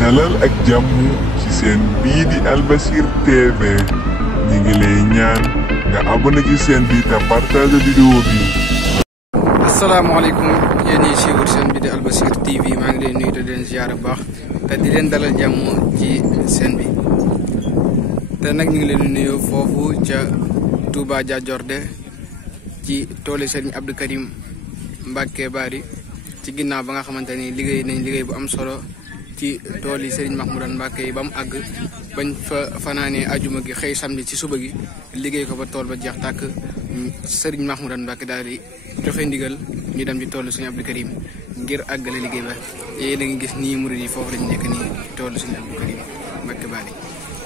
dalal ak jàmm ci seen bii di Albasir TV ñi ngi lay ñaan nga abonné ci seen bi te partage vidéo bi. asalaamaaleykum yéen ñi suivre seen bi di Albasir TV maa ngi leen nuyu te di leen ziar bu baax te di leen dalal jàmm ci seen bi te nag ñu ngi leen nuyu foofu ca Touba Diadiorde ci toolu Serigne Abdou Karim Mbacké Bari ci ginnaaw ba nga xamante ni liggéey nañ liggéey bu am solo ci tool yi Serigne Mahmoudane Mbacké yi ba mu àgg bañ fa fanaanee ajuma gi xëy samedi ci suba gi liggéey ko ba tool ba jeex tàkk Serigne Mahmoudane Mbacké daal di joxe ndigal ñu dem ci toolu Serigne Abdou Karim ngir àggale liggéey ba yéen a ngi gis nii murid yi foofu lañ nekk nii ci toolu Serigne Abdou Karim Mbacké Bari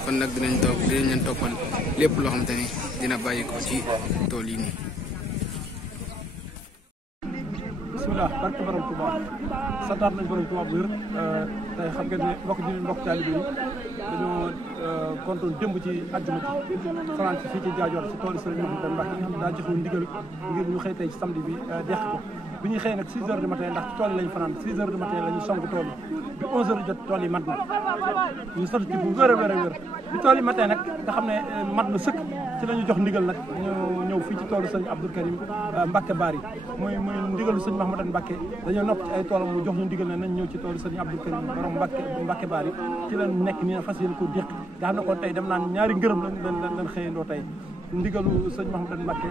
kon nag dinañ leen toppal lépp loo xamante ni dina bàyyi ko ci tool yi nii. bismillah barke borom Touba santaat nañ borom Touba bu wér tey xam ngeen ne mbokk jullit mbokk taalibe yi dañoo kontoon démb ci àjjuma ji fanaan fii ci Diadiorde si toolu Serigne Mahmoudane Mbacké yi nga xam ne daa joxoon ndigal ngir ñu xëy tey ci samedi bi deq ko bi ñuy xëy nag 6 heures du matin ndax ci tool yi lañ fanaan 6 heures du matin la ñu song tool yi bi 11 heures jot tool yi mat na ñu sant ci bu wér a wér a wér bi tool yi matin nag nga xam ne mat na sëkk ci la ñu jox ndigal nag ñu ñëw fii ci toolu Serigne Abdou Karim Mbacké Bari muy ndigalu Serigne Mahmoudane Mbacké dañoo nopp ci ay toolam mu jox ñu ndigal ne nañ ñëw ci toolu Serigne Abdou Karim borom Mbacké Bari ci lañ nekk nii fas yéene ko déq nga xam ne kon tey dem naan ñaari ngërëm lañ xëyandoo tey ndigalu Serigne Mahmoudane Mbacké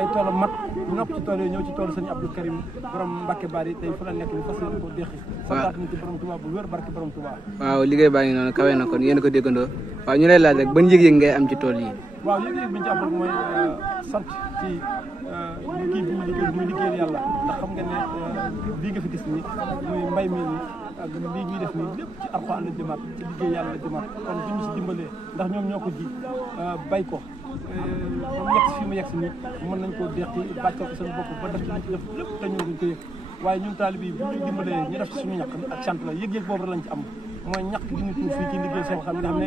ay toolam mat ñu nopp ci tool yi ñëw ci toolu Serigne Abdou Karim borom Mbacké Bari tey fa la nekk ni fas yéene ko déqi santaat nañ ci borom Touba bu wér barke borom Touba waaw liggéey baa ngi noonu kawe na kon yéen a ko déggandoo waaw ñu lay laaj rek ban yëg-yëg ngay am ci tool yi. waaw yëg-yëg bi ñu ci am rek mooy sant ci liggéey bi muy liggéeyal yàlla ndax xam nga ne bii nga fi gis nii muy mbay mi nii ak lii ñuy def nii lépp ci Alxuraan la jëmaat ci liggéey yàlla la jëmaat kon bu ñu si dimbalee ndax ñoom ñoo ko ji bay ko ba mu yegg si fi mu yegg si nii mën nañ koo deqi bàccal ko seen bopp ba def ci li ci def lépp te ñun duñ ko yëg waaye ñun taalibe yi bu ñu dimbalee ñu def ci suñu ñaq ak sant la yëg-yëg boobu lañ ci am mooy ñaq gi ñu tuur fii ci liggéey Seex Xaadim nga xam ne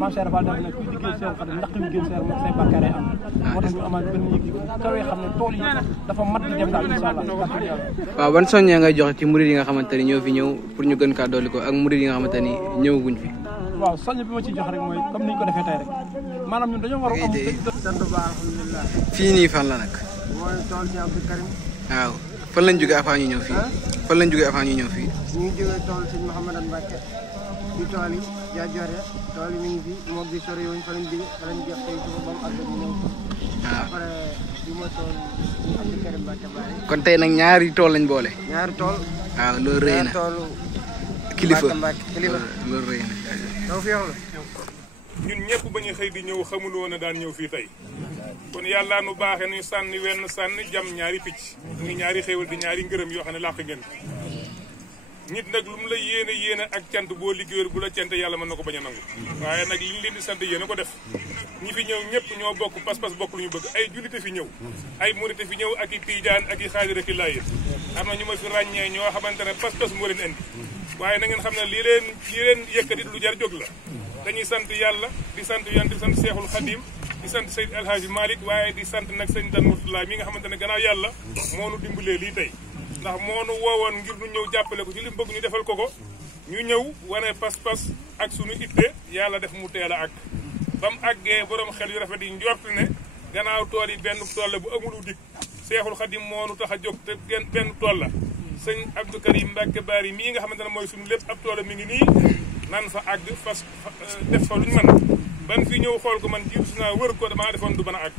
Maam Cheikh Fall dafa ne kuy liggéey Seex Xaadim ñaq yu gën seer moom say bàkkaar am moo tax ñu amaat benn yëg-yëg kawee xam ne tool yi dafa mat di dem daal incha allah barke yàlla waaw ban soññee ngay joxe ci murid yi nga xamante ni ñoo fi ñëw pour ñu gën kaa dolli ko ak murid yi nga xamante ni ñëwaguñ fi. waaw soññ bi ma ciy jox rek mooy comme ni ñu ko defee tey rek maanaam ñun dañoo war a am sant ba alhamdulilah fii nii fan la nag. mooy tool ci Abdou Karim. waaw fan lañ jógee avant ñu ñëw fii. fan lañ jógee avant ñu ñëw fii. ñu ngi jógee tool Serigne Mahmoudane Mbacké ci tool yi Diadiorde tool yi mi ngi fi moo gi sori wuñ fa lañ jóge fa lañ jeex tey suba ba mu àgg ñu ñëw. waaw après bi mooy tool Abdou Karim Mbacké Bari. kon tey nag ñaari tool lañ boole. ñaari tool. waaw loolu rëy na toolu kilifa kilifa loolu rëy na. taw fi la. ñun ñëpp ba ñu xëy di ñëw xamul woon ne daan ñëw fii tey kon yàlla nu baaxee nu sànni wenn sànni jam ñaari picc muy ñaari xéewal di ñaari ngërëm yoo xam ne làq ngeen nit nag lu mu la yéene ak cant boo liggéeyal bu la cant yàlla mën na ko bañ a nangu waaye nag li ñu leen di sant yéen a ko def ñi fi ñëw ñëpp ñoo bokk pas-pas bokk lu ñu bëgg ay jullite fi ñëw ay murite fi ñëw ak i tiijaan ak i xaadir ak i laayeen am na ñu ma fi ràññee ñoo xamante ne pas-pas moo leen indi waaye na ngeen xam ne lii leen yëkkati lu jar jóg la dañuy sant yàlla di sant yonent di sant Seexul Xadim di sant Seyd El Hadji Malick waaye di sant nag sëñ Dan Murtala mi nga xamante ne gannaaw yàlla moo nu dimbalee lii tey ndax moo nu woowoon ngir nu ñëw jàppale ko ci li mu bëgg ñu defal ko ñu ñëw wane pas-pas ak suñu itte yàlla def mu teel a àgg ba mu àggee borom xel yu rafet yi njort ne gannaaw tool yi benn tool la bu amulu dik Seexul Xadim moo nu tax a jóg te benn tool la sëñ Abdou Karim Mbacké Bari mii nga xamante ne mooy suñu lépp ab tool mi ngi nii nan fa àgg fas def fa luñ mën ban fi ñëw xool ko man jiitu si naa wër ko damaa defoon du mën a àgg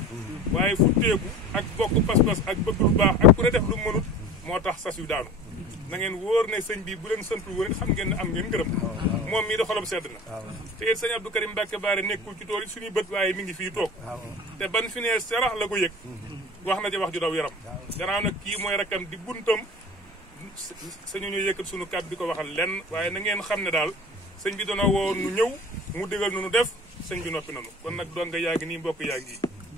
waaye futteeku ak bokk pas-pas ak bëgg lu baax ak ku ne def lu mënut moo tax sas yu daanu na ngeen wóor ne sëñ bi bu leen santul woon xam ngeen ne am ngeen ngërëm moom mii da xolam sedd na te it sëñ Abdou Karim Mbacké Bari nekkul ci tool yi suñuy bët waaye mi ngi fii toog te ban fi ne sarax la ko yëg wax na ca wax ju daw yaram gannaaw nag kii mooy rakkam di buntam sañu ñu yëkkat suñu kàddu di ko waxal lenn waaye na ngeen xam ne daal sëñ bi dana woo nu ñëw mu digal nu def sëñ bi noppi nanu kon nag donga yaa ngi nii mbokk yaa ngi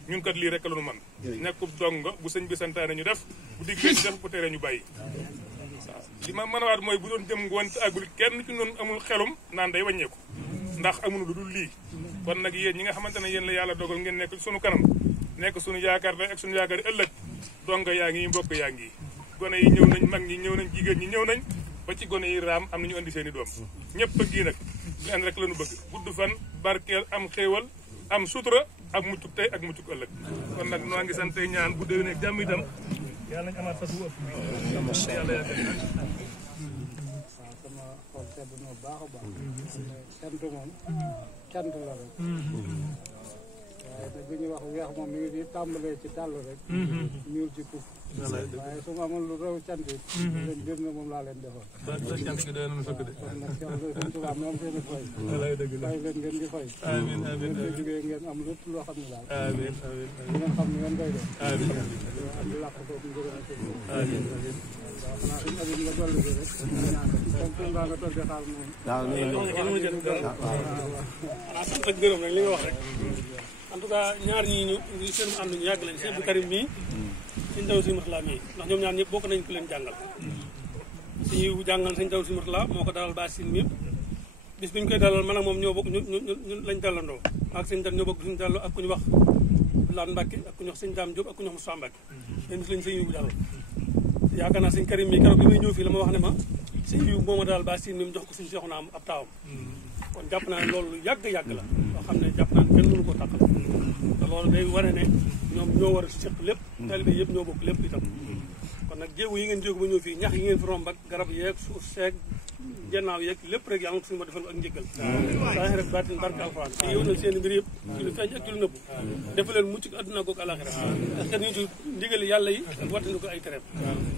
ñun kat lii rek la nu man nekkub donga bu sëñ bi santaane ñu def bu diglee ñu def bu tere ñu bàyyi waaw li ma mën a waat mooy bu doon jëm ngoon te agul kenn ci noonu amul xelum naan day wàññeeku ndax amul lu dul lii kon nag yéen ñi nga xamante ne yéen la yàlla dogal ngeen nekk sunu kanam nekk sunu yaakaar tey ak sunu yaakaar ëllëg donga yaa ngi mbokk yaa ngi gone yi ñëw nañ mag ñi ñëw nañ jigéen ñi ñëw nañ ba ci gone yi raam am nañu andi seen i doom ñëpp a gii nag leen rek la ñu bëgg gudd fan barkeel am xéewal am sutura ak muccuk tey ak muccuk ëllëg kon nag noo ngi sant tey ñaan bu déwénee jàmm itam yàlla nañ amaat fas wu ëpp bi yàlla yaakaar sama xol sedd na baax a baax cant moom cant la rek waaye nag bi ñuy wax weex moom mi ngi di tàmbalee ci tàll rek ñuul ci kuf waaye su ma amoon lu raw cant it leen bir na moom laa leen defal cant gi doy nañu fëkk de kon nag sëñ Tuubaa moom seen i fay fay leen ngeen di fay ngeen di jógee ngeen am lépp loo xam ne daal ngeen xam ne ngeen koy def am di làq foofu ngërëm ak waaw xanaa suñu abit nga dolli bi rek ñaan comme suñu baa nga toog di xaar moom ah sant ak gërëm rek li nga wax rek en tout cas ñaar ñii ñu seen ànd ñu yàgg lañ Sëñ Abdou Karim mii Sëñ Daw Si Murtala mii ndax ñoom ñaar ñëpp bokk nañ ku leen jàngal suñu jàngal Sëñ Daw Si Murtala moo ko dalal ba sin mi bis bi ñu koy dalal man ak moom ñoo bokk ñu lañ dalandoo ak sëñ Dan ñoo bokk suñu dallo ak ku ñu wax Laan Mbàkke ak ku ñu wax Sëñ Daam Jóob ak ku ñu wax Moussa Mbàkke leen bis lañ sëñ yu dalal yaakaar naa Sëñ Karim mii keroog bi may ñëw fii la ma wax ne ma sëñ yu moo ma dalal ba sin mi mu jox ko suñu seexu naa am ab taawam kon jàpp naa ne loolu yàgg-yàgg la loo xam ne jàpp naa ne kenn mënu ko tàqal te loolu day wane ne ñoom ñoo war a séq lépp taalibe yëpp ñoo bokk lépp itam kon nag jéegu yi ngeen jéegu ba ñëw fii ñax yi ngeen fi romb ak garab yeeg suuf seeg jennaaw yeeg lépp rek yàlla na ko suñu ma defal ak njëggal saa rek baatin barke alxuraan te yow nag seen mbir yëpp ci lu feeñ ak ci lu nëbbu dafa leen mucc àdduna goog alaxira parce que ñu ci ndigal yàlla yi ak wattandi ko ay tereem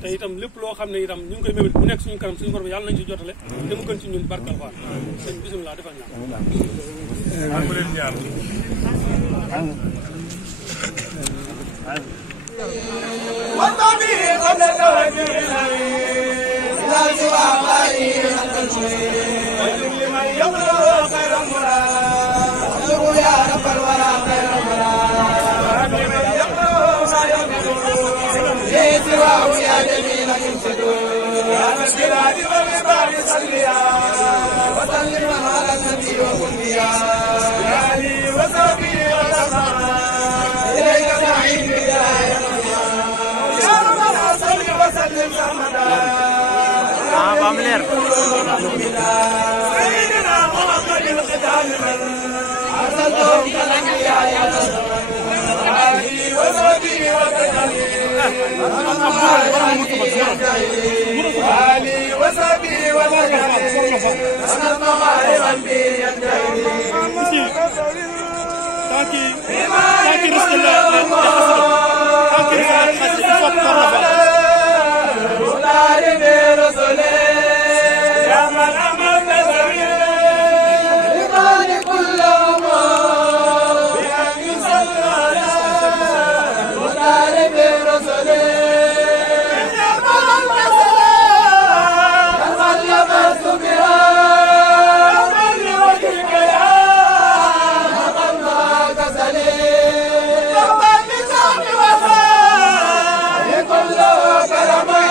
te itam lépp loo xam ne itam ñu ngi koy mébét bu nekk suñu kanam suñu borom yàlla nañu ci jotale te mu gën ci ñun barke alxuraan sëñ bisimilah defal ñaan leen ñaan والطبيب قبل توجيه لا سوى غالي لمن يقرأ خير المراد يا رب الورى خير المراد لمن يقرأ ما يقرأ لي سواه يا جميل يمسدون يا مسجد والرضا صليا وسلم على النبي وكن يا علي وصحبه وسلم إليك سعيد بداية يا ربنا صل وسلم سمدا سيدنا محمد الختام من أرسلتهم كالأنبياء يا علي وصحبه وسلم علي وصحبه وسلم أنا مغاربا بي ينتهي تاكي رسل يا من أمرت سبيل لقال كل أمور بأن يصلى وطالب رسله يا من أمرت لقد لبست بها من لوجهك يا لقد ما كسلي لقد بسعد وفاء كل كرما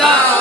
la